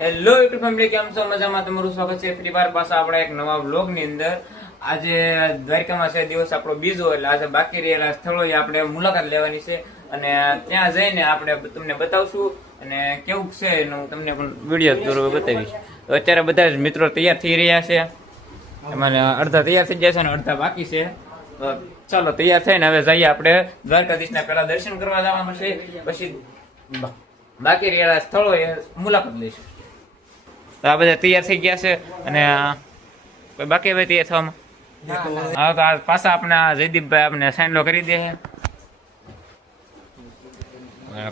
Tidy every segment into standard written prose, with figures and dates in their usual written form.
Hello YouTube family, કેમ છો? મજામાં? તમારું સ્વાગત છે ફરી વાર પાછા આપણા એક નવા વ્લોગ ની અંદર. આજે દ્વારકામાં છે દિવસ આપણો બીજો, એટલે આજે બાકી રહેલા સ્થળોએ આપણે મુલાકાત લેવાની છે અને ત્યાં જઈને આપણે તમને બતાવશું અને કેવું છે એનું તમને પણ વિડીયો દ્વારા બતાવીશ. તો અત્યારે બધા જ મિત્રો તૈયાર થઈ રહ્યા છે, એમાં અડધા તૈયાર થઈ ગયા છે અને અડધા બાકી છે. તો ચાલો તૈયાર થઈને હવે જઈએ આપણે દ્વારકાધીશના પહેલા દર્શન કરવા જવાનું છે, પછી બાકી રહેલા સ્થળોએ મુલાકાત લઈશું. તો આ બધા તૈયાર થઈ ગયા છે અને કોઈ બાકી હવે તૈયાર થવામાં. હા, તો આ પાછા આપણા જયદીપભાઈ આપણે સાઈનલો કરી દે છે.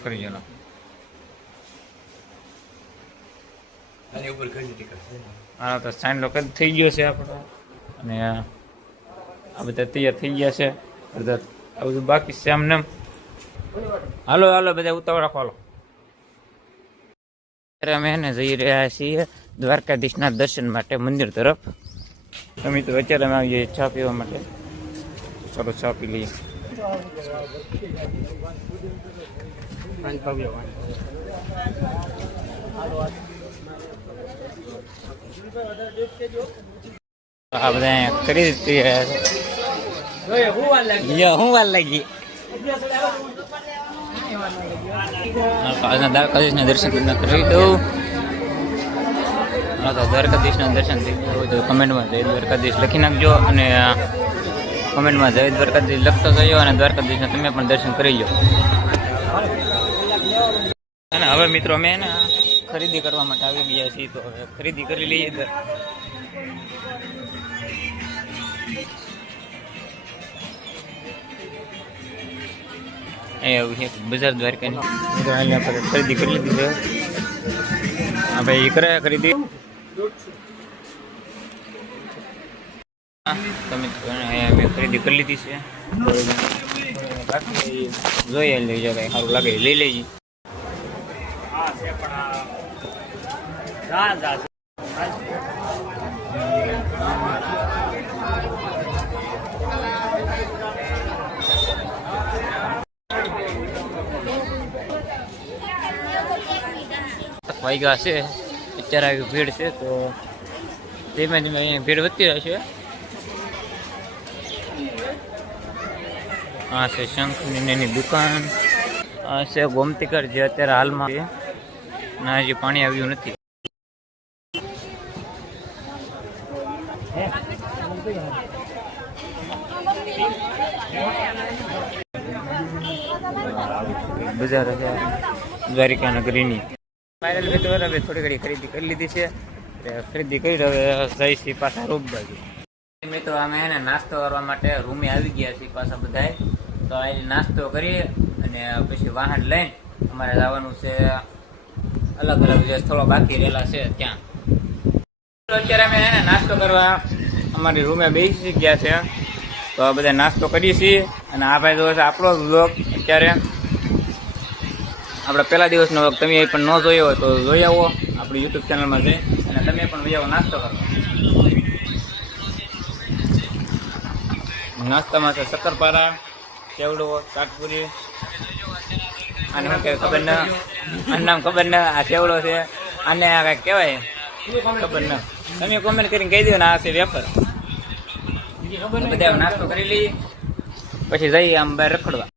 કરી ગયો હા, તો સાઈનલો થઈ ગયો છે આપણો અને આ બધા તૈયાર થઈ ગયા છે. આ બધું બાકી છે આમને. હાલો હાલો બધા ઉતાવળ રાખો. હાલો, અમે એને જઈ રહ્યા છીએ દ્વારકાધીશના દર્શન માટે મંદિર તરફ. તો મિત્રો અત્યારે અમે આવીએ ચા પીવા માટે. ચાલો ચા પી લઈએ. આ બધા ખરીદી હું વાર લાગી દ્વારકાધીશના દર્શન કરી દઉં. દ્વારકાધીશના દર્શન થઈ ગયું હોય તો કમેન્ટમાં જય દ્વારકાધીશ લખી નાખજો અને કમેન્ટમાં જય દ્વારકાધીશ લખતો જજો અને દ્વારકાધીશના તમે પણ દર્શન કરી લો. અને હવે મિત્રો અમે એને ખરીદી કરવા માટે આવી ગયા છીએ, તો હવે ખરીદી કરી લઈએ. એવું છે બજાર દ્વારકાની ખરીદી કરી લીધી છે. હા ભાઈ, કરે ખરીદી. તમે મેં ખરીદી કરી લીધી છે. બાકી જોઈએ લઈ જાવ, કઈ સારું લાગે લઈ લેજે. વાગ્યા છે અત્યારે આવી ભીડ છે, તો ધીમે ધીમે અહીંયા ભીડ વધતી હશે. આ છે શંખની એની દુકાન. આ છે ગોમતીકર, જે અત્યારે હાલમાં છે ના, હજી પાણી આવ્યું નથી. બજાર છે દ્વારિકા નગરીની. વાયરલ મિત્રો હવે થોડી ઘડી ખરીદી કરી લીધી છે. ખરીદી કરી હવે જઈ છીએ પાછા રૂમ બાજુ. મિત્રો અમે એને નાસ્તો કરવા માટે રૂમે આવી ગયા છીએ પાછા બધાય. તો અહીં નાસ્તો કરીએ અને પછી વાહન લઈને અમારે જવાનું છે અલગ અલગ જે સ્થળો બાકી રહેલા છે ત્યાં. અત્યારે અમે એને નાસ્તો કરવા અમારી રૂમે બેસી ગયા છે, તો આ બધા નાસ્તો કરીએ છીએ. અને આ ભાઈ જો છે આપણો વ્લોગ. અત્યારે આપણે પહેલા દિવસનો વ્લોગ તમે પણ ન જોયો હોય તો જોઈ આવો આપણી યુટ્યુબ ચેનલમાં જઈ, અને તમે પણ જોઈ આવો નાસ્તો કરો. નાસ્તામાં છે શક્કરપારા, ચેવડો, ચાટપુરી. આને શું કહેવાય ખબર ના, આનું નામ ખબર ના. આ ચેવડો છે, આને આ કાંઈક કહેવાય ખબર ના. તમે કોમેન્ટ કરીને કહી દો ને આ છે વેફર. બધા નાસ્તો કરી લઈએ પછી જઈએ આમ બહાર રખડવા.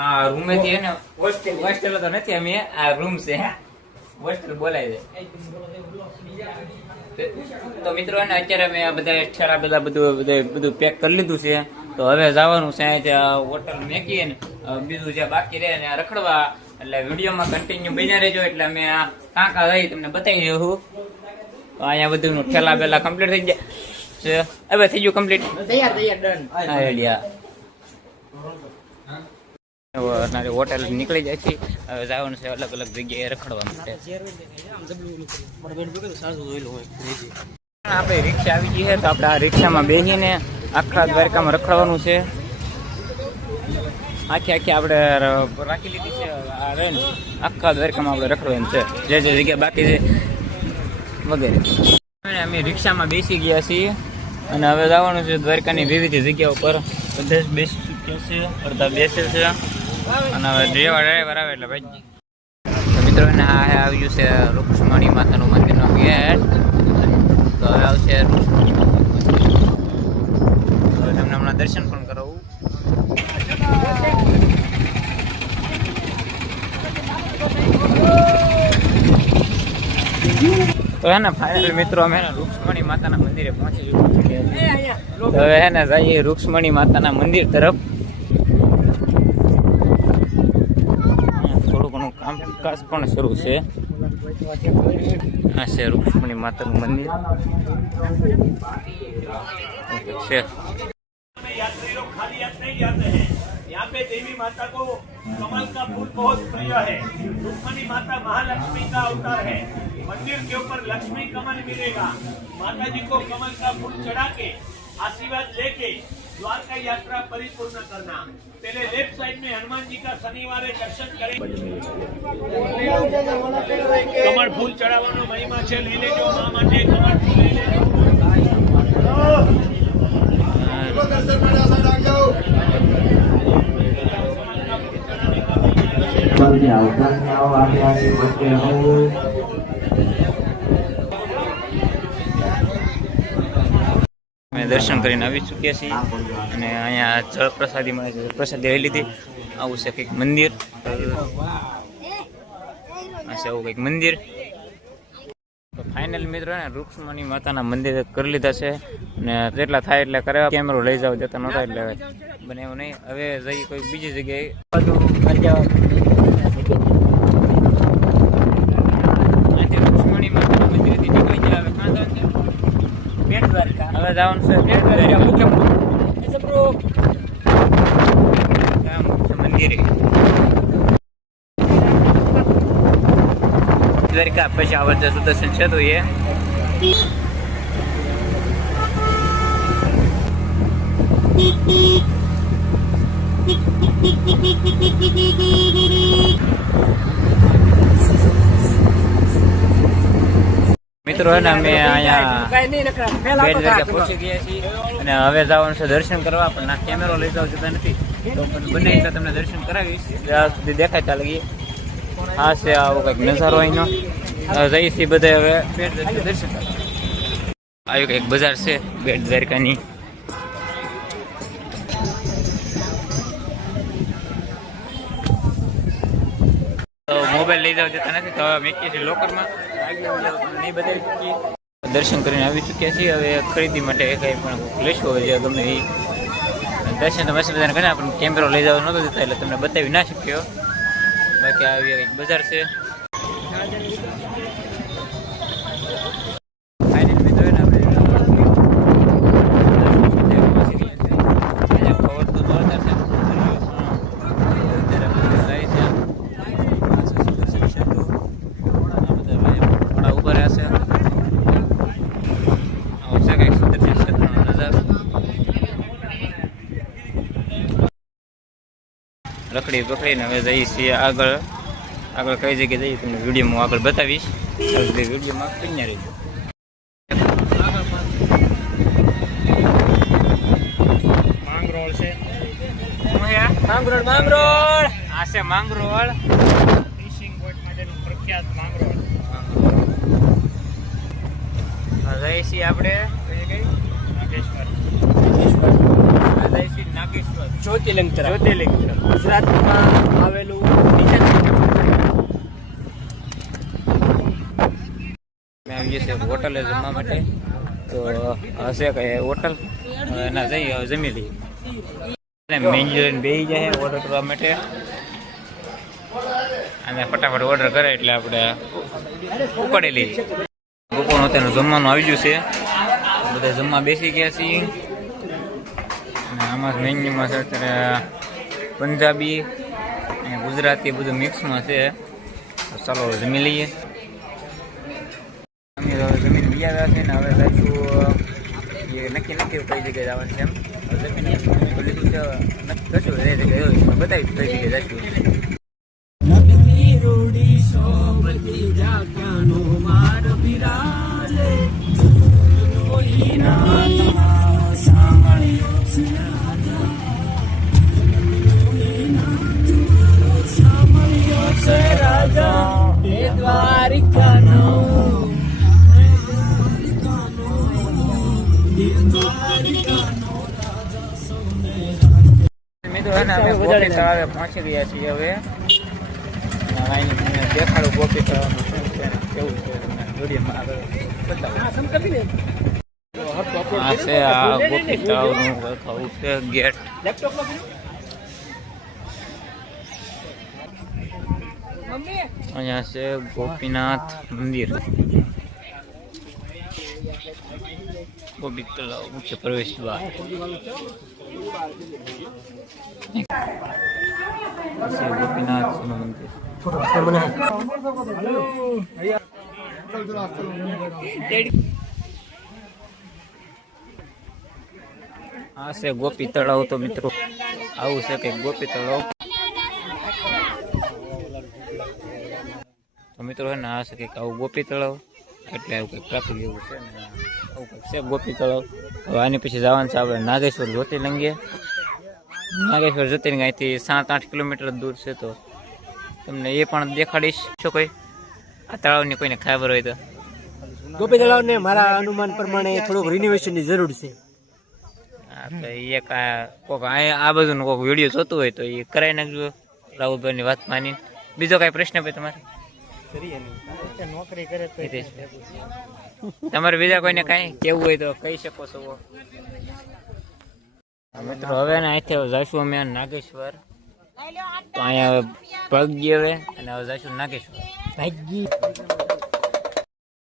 આ રૂમેથી એને હોસ્ટેલ તો નથી, અમે આ રૂમ છે, હોસ્ટેલ બોલાય છે. તો મિત્રો ને અત્યારે અમે બધા ઠેરા બધા બધું પેક કરી લીધું છે. તો હવે જવાનું છે હોટલ મેકીએ ને બીજું જે બાકી રહે ને રખડવા. એટલે વિડીયોમાં કન્ટિન્યુ બન્યા રહેજો. એટલે અમે આ કાંકા રહી તમને બતાવી દઉં. તો અહીંયા બધું ઠેલા બેલા કમ્પ્લીટ થઈ ગયા છે. હવે થઈ ગયું કમ્પ્લીટ, તૈયાર. હોટેલ નીકળી જાય છે. હવે જવાનું છે અલગ અલગ જગ્યાએ રખડવા માટે. આપણે રિક્ષા આવી ગઈ છે, તો આપણે આ રિક્ષામાં બેસીને આખા દ્વારકામાં રખડવાનું છે. આખી આપણે રાખી લીધી છે. આ રહે ને આખા દ્વારકામાં આપણે રખડવાનું છે, જે જે જગ્યા બાકી છે વગેરે. અમે રિક્ષામાં બેસી ગયા છીએ અને હવે જવાનું છે દ્વારકાની વિવિધ જગ્યાઓ પર. બધા જ બેસી ચૂક્યા છે, અડધા બેસે છે અને હવે ડ્રાઈવર આવે એટલે ભાઈ મિત્રોને આ આવ્યું છે રૂક્ષ્મણી માતાનું મંદિરનો ગેટ. તો હવે આવશે તમને હમણાં દર્શન પણ કરાવું. તો હે ને ફાઇનલ મિત્રો અમે રૂક્ષ્મણી માતાના મંદિરે પહોંચી ગયા. તો હવે હે ને જઈએ રૂક્ષ્મણી માતાના મંદિર તરફ. થોડું ઘણું કામકાજ પણ શરૂ છે. આ છે રૂક્ષ્મણી માતાનું મંદિર છે. यात्री लोग खाली हाथ नहीं जाते हैं. यहाँ पे देवी माता को कमल का फूल बहुत प्रिय है. रुक्मणी माता महालक्ष्मी का अवतार है. मंदिर के ऊपर लक्ष्मी कमल मिलेगा. माता जी को कमल का फूल चढ़ा के आशीर्वाद लेके द्वारका यात्रा परिपूर्ण करना. पहले लेफ्ट साइड में हनुमान जी का शनिवार दर्शन करें. कमल फूल चढ़ाવાનો મહિમા છે. લઈ લેજો મા માટે કમળ ફૂલ લઈ લેજો. અમે દર્શન કરીને આવી ચૂક્યા છીએ અને અહીંયા જળ પ્રસાદી મળે છે. પ્રસાદી લઈ લીધી. આવું છે કંઈક મંદિર. આ છે આવું કંઈક મંદિર. તો ફાઇનલ મિત્રો ને રૂક્ષ્મણી માતાના મંદિર કરી લીધા છે અને જેટલા થાય એટલે કરે. કેમેરો લઈ જાવ જતા નહોતા એટલે બને એવું નહીં. હવે જઈ કોઈ બીજી જગ્યાએ રૂક્ષ્મણી માતાના મંદિરથી નીકળી ગયા. હવે ક્યાં જવાનું છે? બેટ દ્વારકા. હવે જવાનું છે બેટ દ્વારકા મુખ્ય મંદિરે. દ્વારકા પછી આવડે સુદર્શન છે. તો એ મિત્રો હે ને અમે અહીંયા બેટ દ્વારકા પહોંચી ગયા છીએ અને હવે જવાનું છે દર્શન કરવા. પણ ના કેમેરો લઈ જાવ જતા નથી તો પણ બને એટલે તમને દર્શન કરાવીશ. ત્યાં સુધી દેખાતા લાગીએ. આ છે આવો કંઈક નજારો અહીંનો. જઈએ છીએ બધા હવે બેટ દ્વારકા દર્શન કરવા. આવ્યું કંઈક બજાર છે બેટ દ્વારકાની. તો મોબાઈલ લઈ જાવ જતા નથી તો હવે મૂકીએ છીએ લોકરમાં. નહીં બતાવી શકીએ. દર્શન કરીને આવી ચૂક્યા છીએ. હવે ખરીદી માટે કંઈ પણ લેશું હવે જે ગમે એ. દર્શન તો મસ્ત બધાને ઘણા પણ કેમેરો લઈ જવા નહોતો જતા એટલે તમને બતાવી ના શક્યો. બાકી આવી કંઈક બજાર છે. ફાઇનલ મિત્રો એને આપણે ખબર તો જોરદાર છે. ઉભા રહ્યા છે. આવશે કંઈક સુંદર ક્ષેત્રનો નજારો. રખડી પકડીને હવે જઈએ છીએ આગળ. આગળ કઈ જગ્યાએ જઈએ તમને વિડીયોમાં આગળ બતાવીશ. વિડીયોમાં કન્યા રહીશું. માંગરોળ છે. માંગરોળ માંગરોળ. આ છે માંગરોળ. ફિશિંગ બોટ માટેનું પ્રખ્યાત માંગરોળ. જઈએ છીએ આપણે જ્યોતિર્લિંગ ગુજરાતમાં આવેલું. આવીએ છીએ હોટલે જમવા માટે. તો હશે કઈ હોટલ એના જઈએ હવે જમી લઈએ. મેન્યુ બેસી જાય ઓર્ડર કરવા માટે અને ફટાફટ ઓર્ડર કરે એટલે આપણે ઉપાડી લઈએ. બપોરનું અત્યારનું જમવાનું આવી ગયું છે. બધા જમવા બેસી ગયા છીએ. અને આમાં મેન્યુમાં છે અત્યારે પંજાબી અને ગુજરાતી બધું મિક્સમાં છે. ચાલો જમી લઈએ. અમે જમીન બી આવ્યા છે ને હવે પાછું એ નક્કી નથી કઈ જગ્યાએ જવાનું છે. એમ જમીન લીધું છે નક્કી કશું એ જગ્યાએ બતાવી કઈ જગ્યાએ જશું. રાજા છે ને અમે ગોપી તળાવે પહોંચી ગયા છીએ હવે. અહીં તમને દેખાડું ગોપી તળાવનું શું છે ને કેવું છે તમને વિડીયોમાં આગળ બતાવું. આ છે આ ગોપી તળાવનું આવું છે ગેટ. અહીંયા છે ગોપીનાથ મંદિર. ગોપી તળાવ મુખ્ય પ્રવેશ દ્વાર. ગોપીનાથ મંદિર. આ છે ગોપી તળાવ. તો મિત્રો આવું છે કે ગોપી તળાવ. તો મિત્રો છે ને આ છે કંઈક આવું ગોપી તળાવ. એટલે આવું કંઈક ટ્રાફિક એવું છે ને આવું કંઈક છે ગોપી તળાવ. હવે આની પછી જવાનું છે આપણે નાગેશ્વર જ્યોતિર્લિંગે. નાગેશ્વર જ્યોતિર્લિંગ અહીંથી 7-8 કિલોમીટર દૂર છે. તો તમને એ પણ દેખાડીશ. છો કોઈ આ તળાવની કોઈને ખબર હોય તો. ગોપી તળાવને મારા અનુમાન પ્રમાણે થોડુંક રિનોવેશનની જરૂર છે. હા તો એક કોક આ બધું કોઈક વિડીયો જોતું હોય તો એ કરાવી નાખજો રાહુલભાઈની વાત માની. બીજો કઈ પ્રશ્ન ભાઈ તમારે? નોકરી કરે તમારે બીજા કોઈને કઈ કેવું હોય તો કહી શકો છો. મિત્રો હવે ને અહીંથી જઈશું અમે નાગેશ્વર. તો અહીંયા પગી હવે અને હવે જઈશું નાગેશ્વર.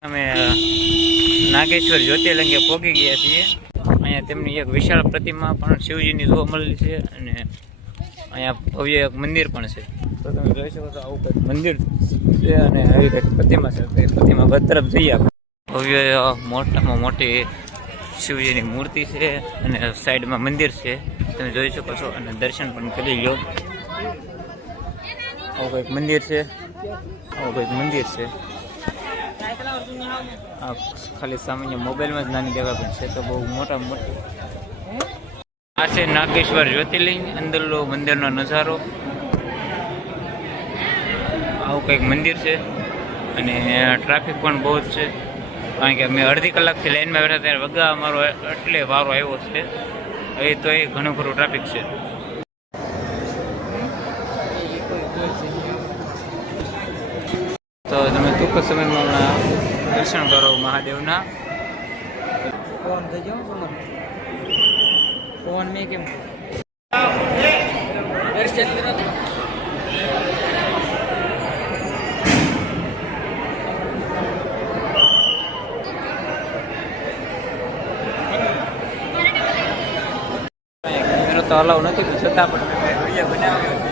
અમે નાગેશ્વર જ્યોતિર્લિંગે પહોંચી ગયા છીએ. અહીંયા તેમની એક વિશાળ પ્રતિમા પણ શિવજીની જોવા મળેલી છે અને અહીંયા ભવ્ય એક મંદિર પણ છે. તો તમે જોઈ શકો છો આવું કંઈક મંદિર છે અને આવી કંઈક પ્રતિમા છે. તો એ પ્રતિમા બધ તરફ જઈએ આપણે. ભવ્ય મોટામાં મોટી શિવજીની મૂર્તિ છે અને સાઈડમાં મંદિર છે. તમે જોઈ શકો છો અને દર્શન પણ કરી લો. આવું કંઈક મંદિર છે. આવું કંઈક મંદિર છે. આ ખાલી સામાન્ય મોબાઈલમાં જ નાની જગ્યા પણ છે. તો બહુ મોટા મોટી આ છે નાગેશ્વર જ્યોતિર્લિંગ. અંદરનો મંદિરનો નજારો આવું કંઈક મંદિર છે અને ટ્રાફિક પણ બહુ જ છે. કારણ કે અમે અડધી કલાકથી લાઈનમાં બેઠા ત્યારે વગા અમારો એટલે વારો આવ્યો છે. હવે તો એ ઘણું ખરું ટ્રાફિક છે. તો તમે ટૂંક સમયમાં હમણાં દર્શન કરો મહાદેવના. ફોન મેં કેમ દર્શન કરો. તો અલાવ નથી છતાં પણ મેં વિડીયો બનાવ્યો છે.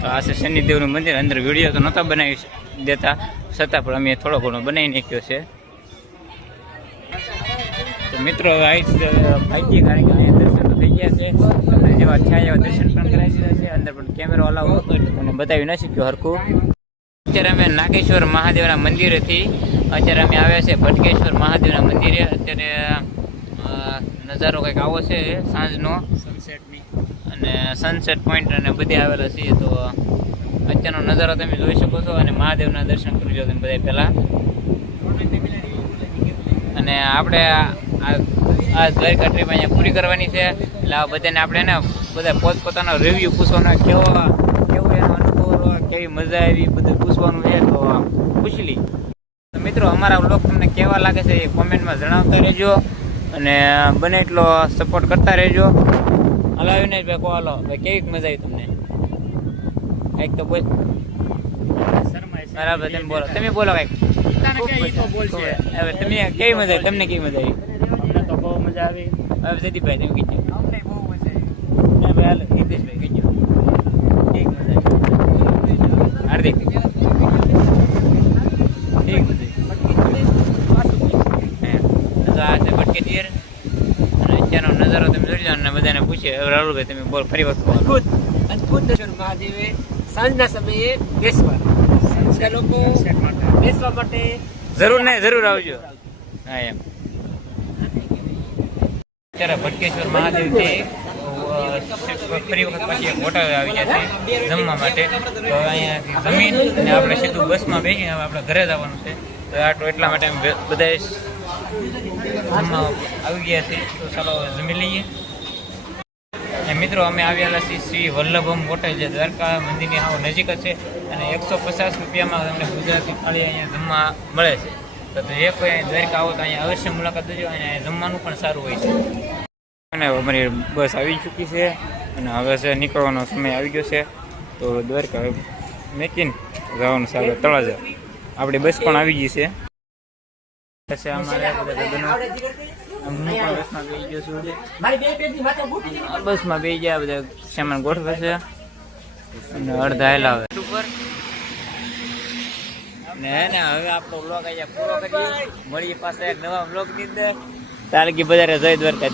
તો આ છે શનિદેવનું મંદિર. અંદર વિડીયો તો નહોતા બનાવી દેતા છતાં પણ અમે થોડો ઘણો બનાવી નાખ્યો છે. તો મિત્રો હવે આવી ભાગીએ કારણ કે અહીંયા દર્શન તો થઈ ગયા છે. તમને જેવા થયા એવા દર્શન પણ કરાવી દીધા છે. અંદર પણ કેમેરો અલાવ હતો એટલે તમને બતાવી ન શક્યો હરખું. અત્યારે અમે નાગેશ્વર મહાદેવના મંદિરેથી અત્યારે અમે આવ્યા છે ભટકેશ્વર મહાદેવના મંદિરે. અત્યારે નજારો કંઈક આવો છે સાંજનો સનસેટની અને સનસેટ પોઈન્ટ અને બધી આવેલા છીએ. તો અત્યારનો નજારો તમે જોઈ શકો છો અને મહાદેવના દર્શન કરજો તમે બધા પહેલાં. અને આપણે આ દ્વારકા ટ્રીપ અહીંયા પૂરી કરવાની છે. એટલે આ બધાને આપણે ને બધા પોતપોતાનો રિવ્યૂ પૂછવાનો કેવું એનો અનુભવ કેવી મજા આવી બધું પૂછવાનું છે. તો પૂછી લઈ. તો મિત્રો અમારા વ્લોગ તમને કેવા લાગે છે એ કોમેન્ટમાં જણાવતા રહેજો અને બને એટલો સપોર્ટ કરતા રહેજો. હલાવી નહીં ભાઈ કહો હાલો ભાઈ કેવી મજા આવી તમને કંઈક તો બોલ. બરાબર તમે બોલો. તમે બોલો કંઈક. હવે તમે કેવી મજા આવી? તમને કેવી મજા આવી? અમને તો બહુ મજા આવી. હવે જયદીપભાઈ તમે કીધું. અમને બહુ મજા આવી. ભાઈ હાલો હિતેશભાઈ કીધું ઠીક મજા આવી. હાર્દિક ઠીક મજા છે ભટકે તીર. અને અત્યારનો નજારો તમે જોઈ લો અને બધાને પૂછીએ. હવે રાહુલભાઈ તમે બોલ ફરી વખત અદભુત અદભુત દર્શન મહાદેવે સાંજના સમયે બેસવા લોકો બેસવા માટે જરૂર આવજો. હા એમ અત્યારે ભટકેશ્વર મહાદેવથી ફરી વખત પછી એક હોટલ આવી જશે જમવા માટે. તો અહીંયાથી જમીન અને આપણે સીધું બસમાં બેસીને હવે આપણે ઘરે જવાનું છે. તો આટલું એટલા માટે અમે બધા જમવા આવી ગયા છીએ. તો ચાલો જમી લઈએ. અને મિત્રો અમે આવેલા છીએ શ્રી વલ્લભમ હોટેલ, જે દ્વારકા મંદિરની હાવ નજીક જ છે. અને 150 રૂપિયામાં તમને ગુજરાતી થાળી અહીંયા જમવા મળે છે. તો જે કોઈ અહીં દ્વારકા આવો તો અહીંયા અવશ્ય મુલાકાત દેજો. અને જમવાનું પણ સારું હોય છે. અને અમારી બસ આવી ચૂકી છે અને હવે છે નીકળવાનો સમય આવી ગયો છે. તો દ્વારકા મેકીને જવાનું સારું તળાજા. આપણી બસ પણ આવી ગઈ છે. અમારે બધા બસમાં બેસી ગયો છું. બસમાં બેસી ગયા, બધા સામાન ગોઠવે છે અને અડધા હેલા આવે ઉપર. ને હવે આપણો બ્લોગ અહીંયા પૂરો કરીએ. મળીએ પાછા એક નવા બ્લોગ ની અંદર. તારકી બજારે જય દ્વારકા.